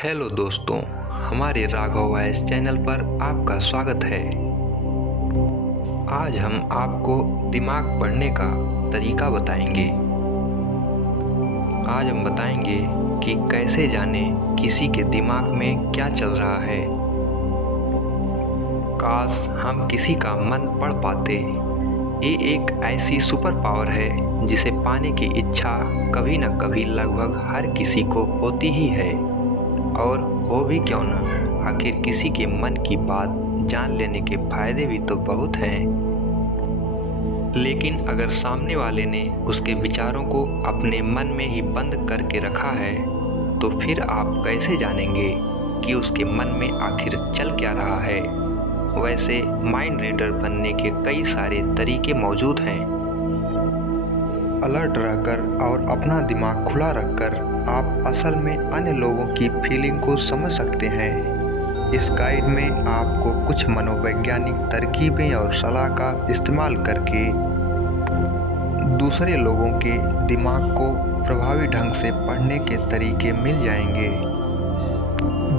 Hello दोस्तों, हमारे Raghav voice channel पर आपका स्वागत है। आज हम आपको दिमाग पढ़ने का तरीका बताएंगे। आज हम बताएंगे कि कैसे जानें किसी के दिमाग में क्या चल रहा है। काश हम किसी का मन पढ़ पाते। ये एक ऐसी सुपर पावर है जिसे पाने की इच्छा कभी न कभी लगभग हर किसी को होती ही है। और हो भी क्यों ना, आखिर किसी के मन की बात जान लेने के फायदे भी तो बहुत हैं। लेकिन अगर सामने वाले ने उसके विचारों को अपने मन में ही बंद करके रखा है, तो फिर आप कैसे जानेंगे कि उसके मन में आखिर चल क्या रहा है। वैसे माइंड रीडर बनने के कई सारे तरीके मौजूद हैं। अलर्ट रहकर और अपना दिमाग खुला रखकर आप असल में अन्य लोगों की फीलिंग को समझ सकते हैं। इस गाइड में आपको कुछ मनोवैज्ञानिक तरकीबें और सलाह का इस्तेमाल करके दूसरे लोगों के दिमाग को प्रभावी ढंग से पढ़ने के तरीके मिल जाएंगे।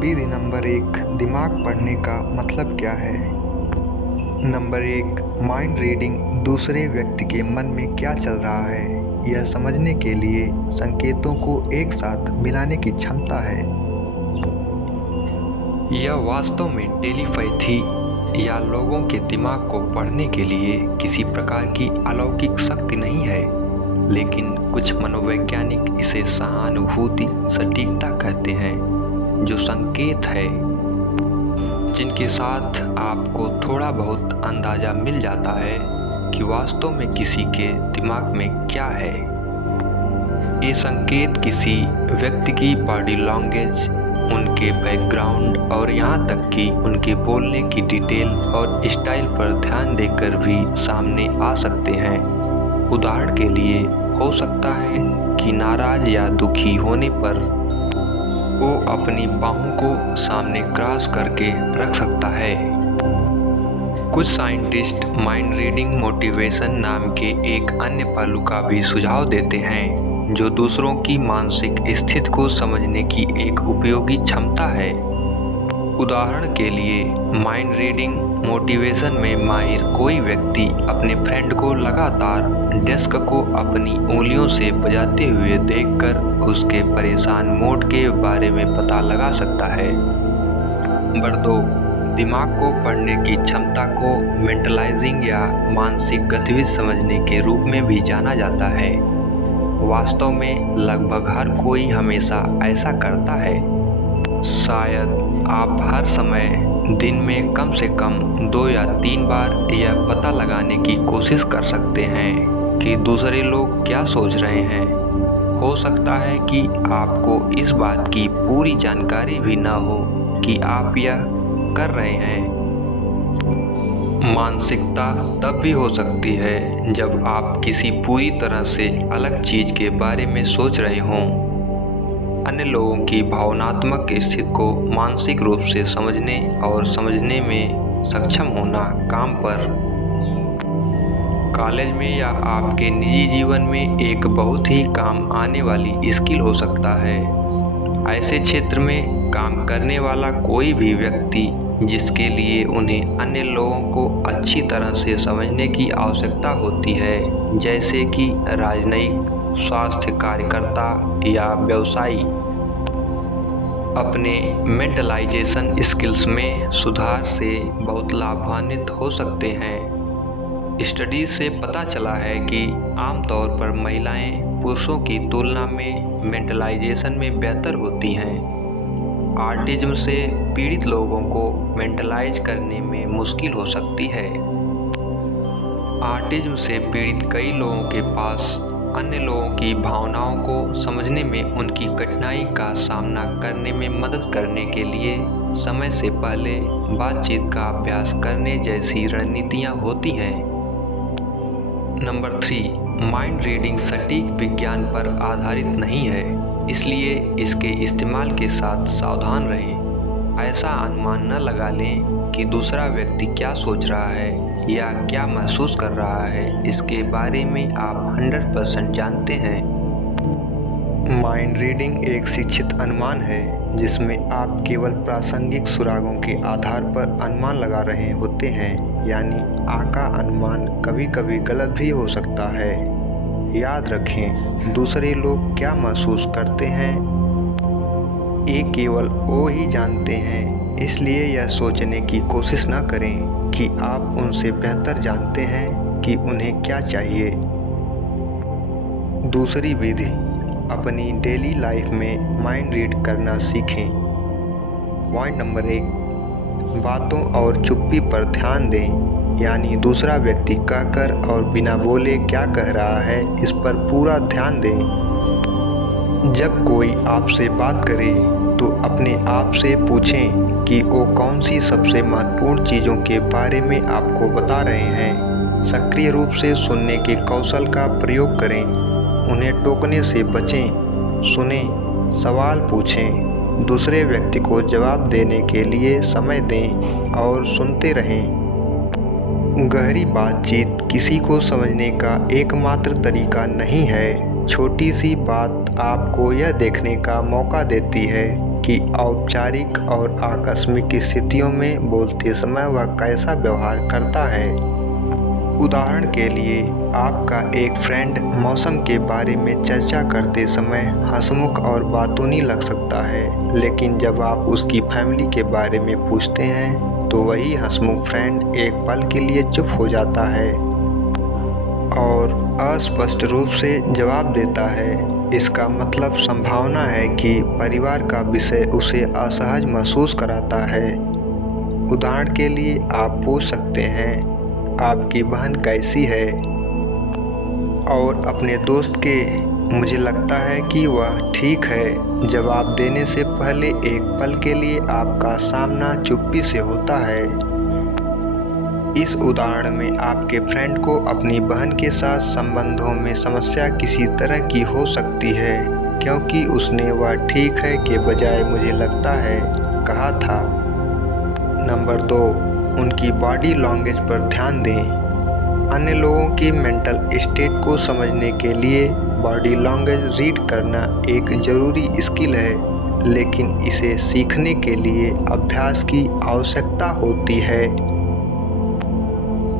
विधि नंबर 1, दिमाग पढ़ने का मतलब क्या है। नंबर 1, माइंड रीडिंग दूसरे व्यक्ति के मन में क्या चल रहा है यह समझने के लिए संकेतों को एक साथ मिलाने की क्षमता है। यह वास्तव में टेलीपैथी या लोगों के दिमाग को पढ़ने के लिए किसी प्रकार की अलौकिक शक्ति नहीं है, लेकिन कुछ मनोवैज्ञानिक इसे सहानुभूति सटीकता कहते हैं, जो संकेत है जिनके साथ आपको थोड़ा बहुत अंदाज़ा मिल जाता है कि वास्तव में किसी के दिमाग में क्या है। ये संकेत किसी व्यक्ति की बॉडी लैंग्वेज, उनके बैकग्राउंड और यहाँ तक कि उनके बोलने की डिटेल और स्टाइल पर ध्यान देकर भी सामने आ सकते हैं। उदाहरण के लिए हो सकता है कि नाराज़ या दुखी होने पर वो अपनी बाहों को सामने क्रॉस करके रख सकता है। कुछ साइंटिस्ट माइंड रीडिंग मोटिवेशन नाम के एक अन्य पहलू का भी सुझाव देते हैं, जो दूसरों की मानसिक स्थिति को समझने की एक उपयोगी क्षमता है। उदाहरण के लिए, माइंड रीडिंग मोटिवेशन में माहिर कोई व्यक्ति अपने फ्रेंड को लगातार डेस्क को अपनी उंगलियों से बजाते हुए देखकर उसके परेशान मूड के बारे में पता लगा सकता है। नंबर 2, दिमाग को पढ़ने की क्षमता को मेंटलाइजिंग या मानसिक गतिविधि समझने के रूप में भी जाना जाता है। वास्तव में लगभग हर कोई हमेशा ऐसा करता है। शायद आप हर समय दिन में कम से कम 2 या 3 बार यह पता लगाने की कोशिश कर सकते हैं कि दूसरे लोग क्या सोच रहे हैं। हो सकता है कि आपको इस बात की पूरी जानकारी भी न हो कि आप यह कर रहे हैं। मानसिकता तब भी हो सकती है जब आप किसी पूरी तरह से अलग चीज़ के बारे में सोच रहे हों। अन्य लोगों की भावनात्मक स्थिति को मानसिक रूप से समझने और समझने में सक्षम होना काम पर, कॉलेज में या आपके निजी जीवन में एक बहुत ही काम आने वाली स्किल हो सकता है। ऐसे क्षेत्र में काम करने वाला कोई भी व्यक्ति जिसके लिए उन्हें अन्य लोगों को अच्छी तरह से समझने की आवश्यकता होती है, जैसे कि राजनयिक, स्वास्थ्य कार्यकर्ता या व्यवसायी, अपने मेंटलाइजेशन स्किल्स में सुधार से बहुत लाभान्वित हो सकते हैं। स्टडीज से पता चला है कि आमतौर पर महिलाएं पुरुषों की तुलना में मेंटलाइजेशन में बेहतर होती हैं। ऑटिज्म से पीड़ित लोगों को मेंटलाइज करने में मुश्किल हो सकती है। ऑटिज्म से पीड़ित कई लोगों के पास अन्य लोगों की भावनाओं को समझने में उनकी कठिनाई का सामना करने में मदद करने के लिए समय से पहले बातचीत का अभ्यास करने जैसी रणनीतियाँ होती हैं। नंबर 3, माइंड रीडिंग सटीक विज्ञान पर आधारित नहीं है, इसलिए इसके इस्तेमाल के साथ सावधान रहें। ऐसा अनुमान न लगा लें कि दूसरा व्यक्ति क्या सोच रहा है या क्या महसूस कर रहा है, इसके बारे में आप 100% जानते हैं। माइंड रीडिंग एक शिक्षित अनुमान है जिसमें आप केवल प्रासंगिक सुरागों के आधार पर अनुमान लगा रहे होते हैं, यानी आपका अनुमान कभी कभी गलत भी हो सकता है। याद रखें, दूसरे लोग क्या महसूस करते हैं ये केवल वो ही जानते हैं, इसलिए यह सोचने की कोशिश न करें कि आप उनसे बेहतर जानते हैं कि उन्हें क्या चाहिए। दूसरी विधि, अपनी डेली लाइफ में माइंड रीड करना सीखें। पॉइंट नंबर 1, बातों और चुप्पी पर ध्यान दें, यानी दूसरा व्यक्ति कहकर और बिना बोले क्या कह रहा है इस पर पूरा ध्यान दें। जब कोई आपसे बात करे तो अपने आप से पूछें कि वो कौन सी सबसे महत्वपूर्ण चीज़ों के बारे में आपको बता रहे हैं। सक्रिय रूप से सुनने के कौशल का प्रयोग करें, उन्हें टोकने से बचें, सुनें, सवाल पूछें, दूसरे व्यक्ति को जवाब देने के लिए समय दें और सुनते रहें। गहरी बातचीत किसी को समझने का एकमात्र तरीका नहीं है। छोटी सी बात आपको यह देखने का मौका देती है कि औपचारिक और आकस्मिक स्थितियों में बोलते समय वह कैसा व्यवहार करता है। उदाहरण के लिए, आपका एक फ्रेंड मौसम के बारे में चर्चा करते समय हंसमुख और बातूनी लग सकता है, लेकिन जब आप उसकी फैमिली के बारे में पूछते हैं तो वही हंसमुख फ्रेंड एक पल के लिए चुप हो जाता है और अस्पष्ट रूप से जवाब देता है। इसका मतलब संभावना है कि परिवार का विषय उसे असहज महसूस कराता है। उदाहरण के लिए आप पूछ सकते हैं, आपकी बहन कैसी है? और अपने दोस्त के मुझे लगता है कि वह ठीक है जवाब देने से पहले एक पल के लिए आपका सामना चुप्पी से होता है। इस उदाहरण में आपके फ्रेंड को अपनी बहन के साथ संबंधों में समस्या किसी तरह की हो सकती है, क्योंकि उसने वह ठीक है के बजाय मुझे लगता है कहा था। नंबर 2, उनकी बॉडी लैंग्वेज पर ध्यान दें। अन्य लोगों की मेंटल स्टेट को समझने के लिए बॉडी लैंग्वेज रीड करना एक ज़रूरी स्किल है, लेकिन इसे सीखने के लिए अभ्यास की आवश्यकता होती है।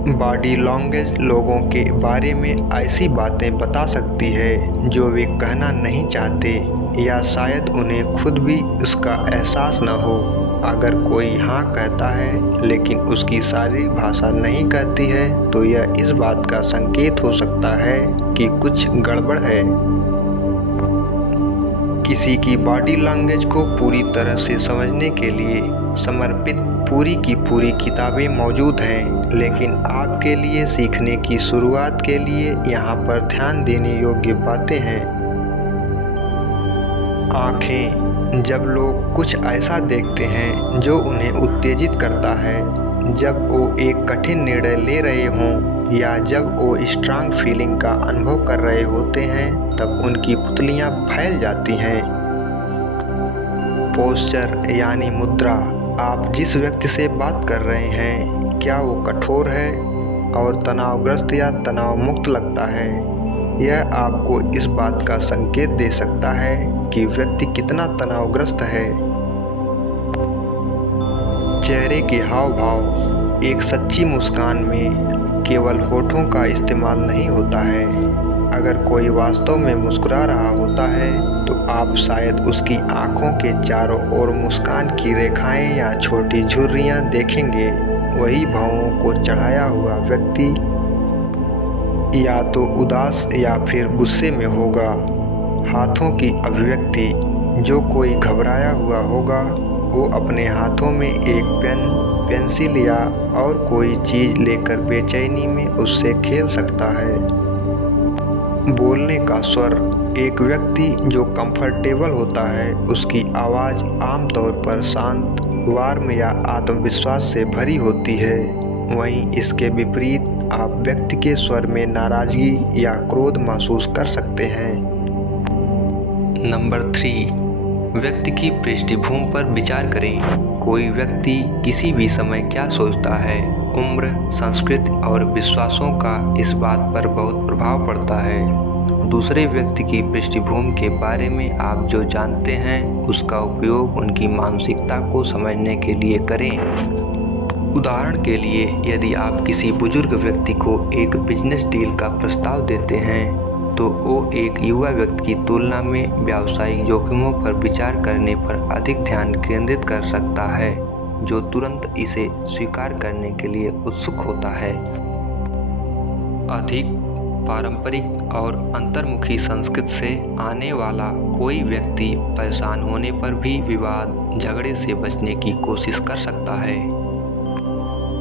बॉडी लैंग्वेज लोगों के बारे में ऐसी बातें बता सकती है जो वे कहना नहीं चाहते, या शायद उन्हें खुद भी उसका एहसास न हो। अगर कोई हाँ कहता है लेकिन उसकी शारीरिक भाषा नहीं कहती है तो यह इस बात का संकेत हो सकता है कि कुछ गड़बड़ है। किसी की बॉडी लैंग्वेज को पूरी तरह से समझने के लिए समर्पित पूरी की पूरी किताबें मौजूद हैं, लेकिन आपके लिए सीखने की शुरुआत के लिए यहाँ पर ध्यान देने योग्य बातें हैं। आँखें, जब लोग कुछ ऐसा देखते हैं जो उन्हें उत्तेजित करता है, जब वो एक कठिन निर्णय ले रहे हों या जब वो स्ट्रांग फीलिंग का अनुभव कर रहे होते हैं, तब उनकी पुतलियां फैल जाती हैं। पोस्चर यानी मुद्रा, आप जिस व्यक्ति से बात कर रहे हैं क्या वो कठोर है और तनावग्रस्त या तनाव मुक्त लगता है? यह आपको इस बात का संकेत दे सकता है कि व्यक्ति कितना तनावग्रस्त है। चेहरे के हाव भाव, एक सच्ची मुस्कान में केवल होठों का इस्तेमाल नहीं होता है। अगर कोई वास्तव में मुस्कुरा रहा होता है तो आप शायद उसकी आंखों के चारों ओर मुस्कान की रेखाएं या छोटी झुर्रियां देखेंगे। वही भावों को चढ़ाया हुआ व्यक्ति या तो उदास या फिर गुस्से में होगा। हाथों की अभिव्यक्ति, जो कोई घबराया हुआ होगा वो अपने हाथों में एक पेन, पेंसिल या और कोई चीज़ लेकर बेचैनी में उससे खेल सकता है। बोलने का स्वर, एक व्यक्ति जो कंफर्टेबल होता है उसकी आवाज़ आमतौर पर शांत, वार्म या आत्मविश्वास से भरी होती है। वहीं इसके विपरीत आप व्यक्ति के स्वर में नाराज़गी या क्रोध महसूस कर सकते हैं। नंबर 3, व्यक्ति की पृष्ठभूमि पर विचार करें। कोई व्यक्ति किसी भी समय क्या सोचता है, उम्र, संस्कृति और विश्वासों का इस बात पर बहुत प्रभाव पड़ता है। दूसरे व्यक्ति की पृष्ठभूमि के बारे में आप जो जानते हैं उसका उपयोग उनकी मानसिकता को समझने के लिए करें। उदाहरण के लिए, यदि आप किसी बुजुर्ग व्यक्ति को एक बिजनेस डील का प्रस्ताव देते हैं तो वो एक युवा व्यक्ति की तुलना में व्यावसायिक जोखिमों पर विचार करने पर अधिक ध्यान केंद्रित कर सकता है, जो तुरंत इसे स्वीकार करने के लिए उत्सुक होता है। अधिक पारंपरिक और अंतर्मुखी संस्कृति से आने वाला कोई व्यक्ति परेशान होने पर भी विवाद झगड़े से बचने की कोशिश कर सकता है।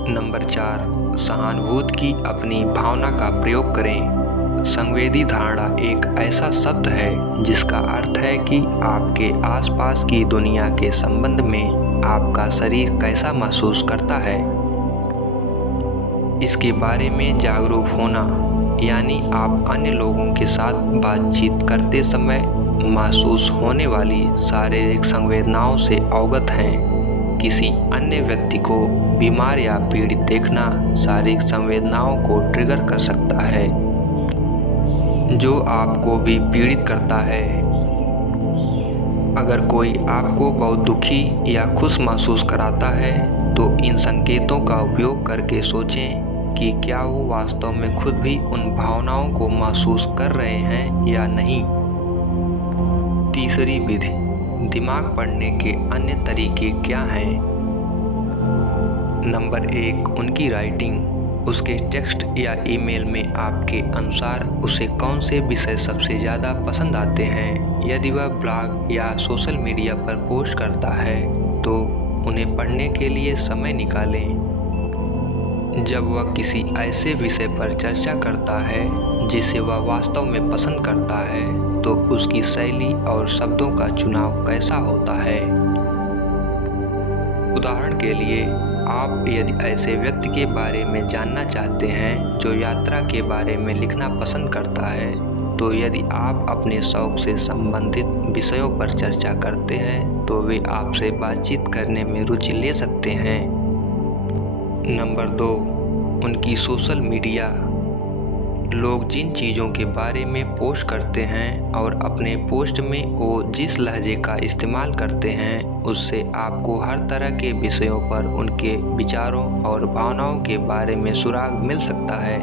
नंबर 4, सहानुभूति की अपनी भावना का प्रयोग करें। संवेदी धारणा एक ऐसा शब्द है जिसका अर्थ है कि आपके आसपास की दुनिया के संबंध में आपका शरीर कैसा महसूस करता है। इसके बारे में जागरूक होना, यानी आप अन्य लोगों के साथ बातचीत करते समय महसूस होने वाली शारीरिक संवेदनाओं से अवगत हैं। किसी अन्य व्यक्ति को बीमार या पीड़ित देखना शारीरिक संवेदनाओं को ट्रिगर कर सकता है, जो आपको भी पीड़ित करता है। अगर कोई आपको बहुत दुखी या खुश महसूस कराता है तो इन संकेतों का उपयोग करके सोचें कि क्या वो वास्तव में खुद भी उन भावनाओं को महसूस कर रहे हैं या नहीं। तीसरी विधि, दिमाग पढ़ने के अन्य तरीके क्या हैं? नंबर 1, उनकी राइटिंग। उसके टेक्स्ट या ईमेल में आपके अनुसार उसे कौन से विषय सबसे ज़्यादा पसंद आते हैं। यदि वह ब्लॉग या सोशल मीडिया पर पोस्ट करता है तो उन्हें पढ़ने के लिए समय निकालें। जब वह किसी ऐसे विषय पर चर्चा करता है जिसे वह वास्तव में पसंद करता है तो उसकी शैली और शब्दों का चुनाव कैसा होता है। उदाहरण के लिए, आप यदि ऐसे व्यक्ति के बारे में जानना चाहते हैं जो यात्रा के बारे में लिखना पसंद करता है, तो यदि आप अपने शौक से संबंधित विषयों पर चर्चा करते हैं तो वे आपसे बातचीत करने में रुचि ले सकते हैं। नंबर 2, उनकी सोशल मीडिया। लोग जिन चीज़ों के बारे में पोस्ट करते हैं और अपने पोस्ट में वो जिस लहजे का इस्तेमाल करते हैं उससे आपको हर तरह के विषयों पर उनके विचारों और भावनाओं के बारे में सुराग मिल सकता है।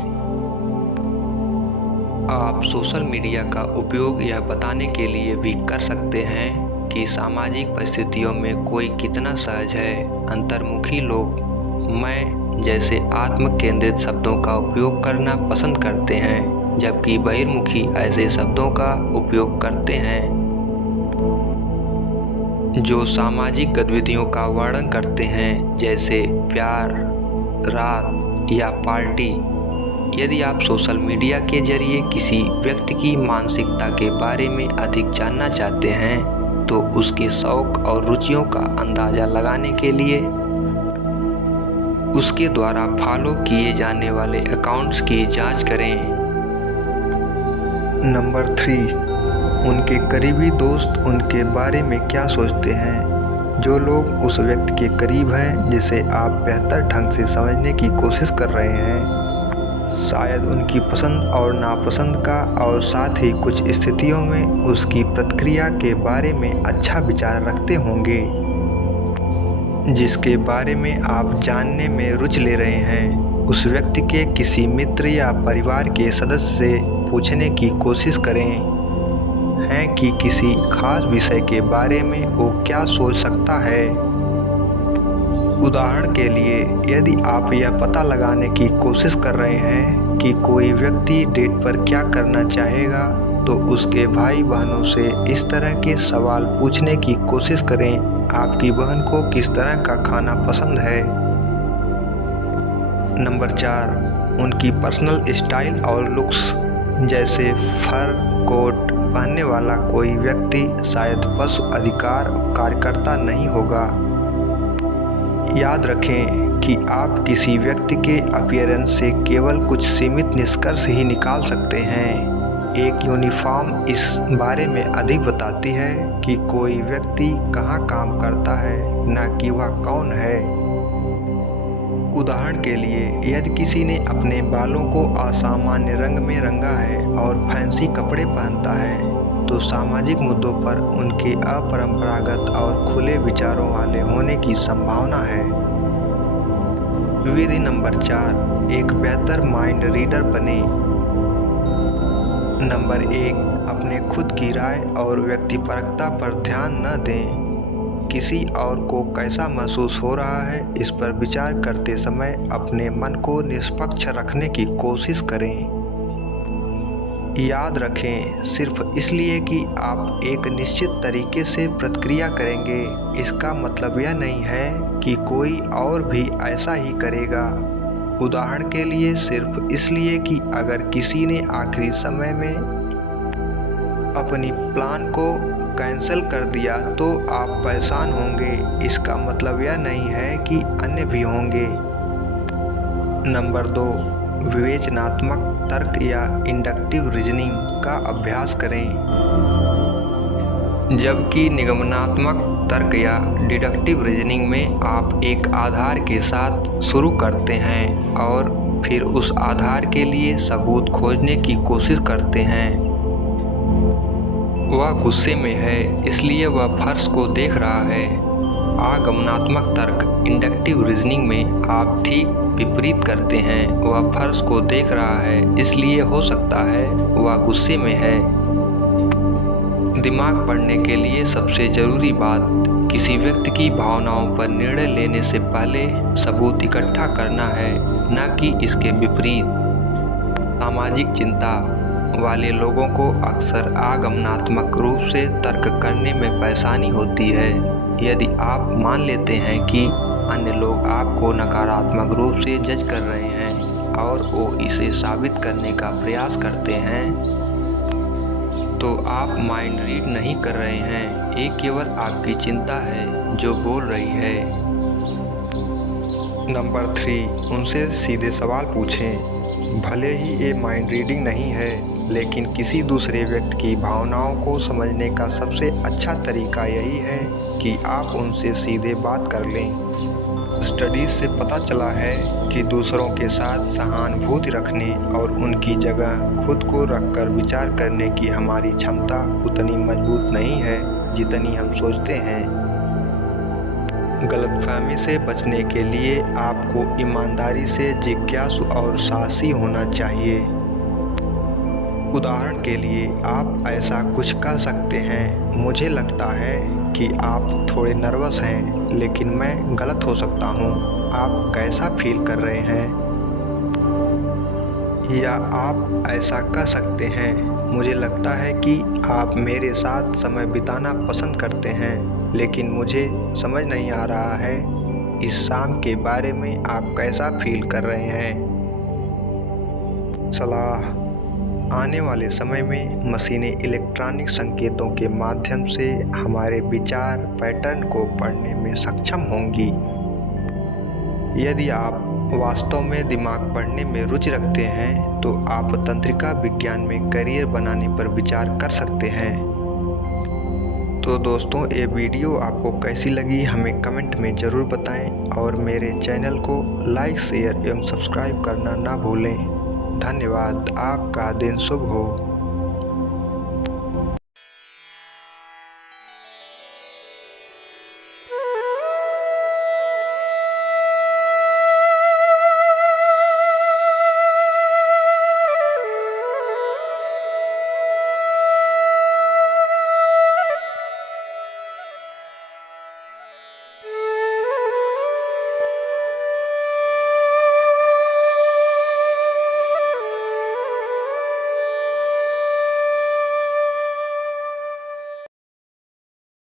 आप सोशल मीडिया का उपयोग यह बताने के लिए भी कर सकते हैं कि सामाजिक परिस्थितियों में कोई कितना सहज है। अंतर्मुखी लोग मैं जैसे आत्म केंद्रित शब्दों का उपयोग करना पसंद करते हैं, जबकि बहिर्मुखी ऐसे शब्दों का उपयोग करते हैं जो सामाजिक गतिविधियों का वर्णन करते हैं, जैसे प्यार, रात या पार्टी। यदि आप सोशल मीडिया के जरिए किसी व्यक्ति की मानसिकता के बारे में अधिक जानना चाहते हैं तो उसके शौक और रुचियों का अंदाज़ा लगाने के लिए उसके द्वारा फॉलो किए जाने वाले अकाउंट्स की जांच करें। नंबर 3, उनके करीबी दोस्त उनके बारे में क्या सोचते हैं। जो लोग उस व्यक्ति के करीब हैं जिसे आप बेहतर ढंग से समझने की कोशिश कर रहे हैं, शायद उनकी पसंद और नापसंद का और साथ ही कुछ स्थितियों में उसकी प्रतिक्रिया के बारे में अच्छा विचार रखते होंगे, जिसके बारे में आप जानने में रुचि ले रहे हैं। उस व्यक्ति के किसी मित्र या परिवार के सदस्य से पूछने की कोशिश करें हैं कि किसी खास विषय के बारे में वो क्या सोच सकता है। उदाहरण के लिए, यदि आप यह पता लगाने की कोशिश कर रहे हैं कि कोई व्यक्ति डेट पर क्या करना चाहेगा तो उसके भाई बहनों से इस तरह के सवाल पूछने की कोशिश करें। आपकी बहन को किस तरह का खाना पसंद है। नंबर 4, उनकी पर्सनल स्टाइल और लुक्स। जैसे फर कोट पहनने वाला कोई व्यक्ति शायद पशु अधिकार कार्यकर्ता नहीं होगा। याद रखें कि आप किसी व्यक्ति के अपीयरेंस से केवल कुछ सीमित निष्कर्ष ही निकाल सकते हैं। एक यूनिफॉर्म इस बारे में अधिक बताती है कि कोई व्यक्ति कहाँ काम करता है, न कि वह कौन है। उदाहरण के लिए, यदि किसी ने अपने बालों को असामान्य रंग में रंगा है और फैंसी कपड़े पहनता है, तो सामाजिक मुद्दों पर उनके अपरंपरागत और खुले विचारों वाले होने की संभावना है। विधि नंबर 4, एक बेहतर माइंड रीडर बने। नंबर 1, अपने खुद की राय और व्यक्तिपरकता पर ध्यान न दें। किसी और को कैसा महसूस हो रहा है, इस पर विचार करते समय अपने मन को निष्पक्ष रखने की कोशिश करें। याद रखें, सिर्फ इसलिए कि आप एक निश्चित तरीके से प्रतिक्रिया करेंगे, इसका मतलब यह नहीं है कि कोई और भी ऐसा ही करेगा। उदाहरण के लिए, सिर्फ इसलिए कि अगर किसी ने आखिरी समय में अपनी प्लान को कैंसिल कर दिया तो आप परेशान होंगे, इसका मतलब यह नहीं है कि अन्य भी होंगे। नंबर 2, विवेचनात्मक तर्क या इंडक्टिव रीजनिंग का अभ्यास करें। जबकि निगमनात्मक तर्क या डिडक्टिव रीजनिंग में आप एक आधार के साथ शुरू करते हैं और फिर उस आधार के लिए सबूत खोजने की कोशिश करते हैं। वह गुस्से में है, इसलिए वह फर्श को देख रहा है। आगमनात्मक तर्क इंडक्टिव रीजनिंग में आप ठीक विपरीत करते हैं। वह फर्श को देख रहा है, इसलिए हो सकता है वह गुस्से में है। दिमाग पढ़ने के लिए सबसे ज़रूरी बात, किसी व्यक्ति की भावनाओं पर निर्णय लेने से पहले सबूत इकट्ठा करना है, न कि इसके विपरीत। सामाजिक चिंता वाले लोगों को अक्सर आगमनात्मक रूप से तर्क करने में परेशानी होती है। यदि आप मान लेते हैं कि अन्य लोग आपको नकारात्मक रूप से जज कर रहे हैं और वो इसे साबित करने का प्रयास करते हैं, तो आप माइंड रीड नहीं कर रहे हैं। ये केवल आपकी चिंता है जो बोल रही है। नंबर 3, उनसे सीधे सवाल पूछें। भले ही ये माइंड रीडिंग नहीं है, लेकिन किसी दूसरे व्यक्ति की भावनाओं को समझने का सबसे अच्छा तरीका यही है कि आप उनसे सीधे बात कर लें। स्टडीज से पता चला है कि दूसरों के साथ सहानुभूति रखने और उनकी जगह खुद को रखकर विचार करने की हमारी क्षमता उतनी मजबूत नहीं है जितनी हम सोचते हैं। गलतफहमी से बचने के लिए आपको ईमानदारी से जिज्ञासु और साहसी होना चाहिए। उदाहरण के लिए, आप ऐसा कुछ कह सकते हैं, मुझे लगता है कि आप थोड़े नर्वस हैं, लेकिन मैं गलत हो सकता हूँ। आप कैसा फील कर रहे हैं? या आप ऐसा कह सकते हैं, मुझे लगता है कि आप मेरे साथ समय बिताना पसंद करते हैं, लेकिन मुझे समझ नहीं आ रहा है इस शाम के बारे में आप कैसा फील कर रहे हैं। सलाह, आने वाले समय में मशीनें इलेक्ट्रॉनिक संकेतों के माध्यम से हमारे विचार पैटर्न को पढ़ने में सक्षम होंगी। यदि आप वास्तव में दिमाग पढ़ने में रुचि रखते हैं, तो आप तंत्रिका विज्ञान में करियर बनाने पर विचार कर सकते हैं। तो दोस्तों, ये वीडियो आपको कैसी लगी हमें कमेंट में ज़रूर बताएं और मेरे चैनल को लाइक, शेयर एवं सब्सक्राइब करना ना भूलें। धन्यवाद। आपका दिन शुभ हो।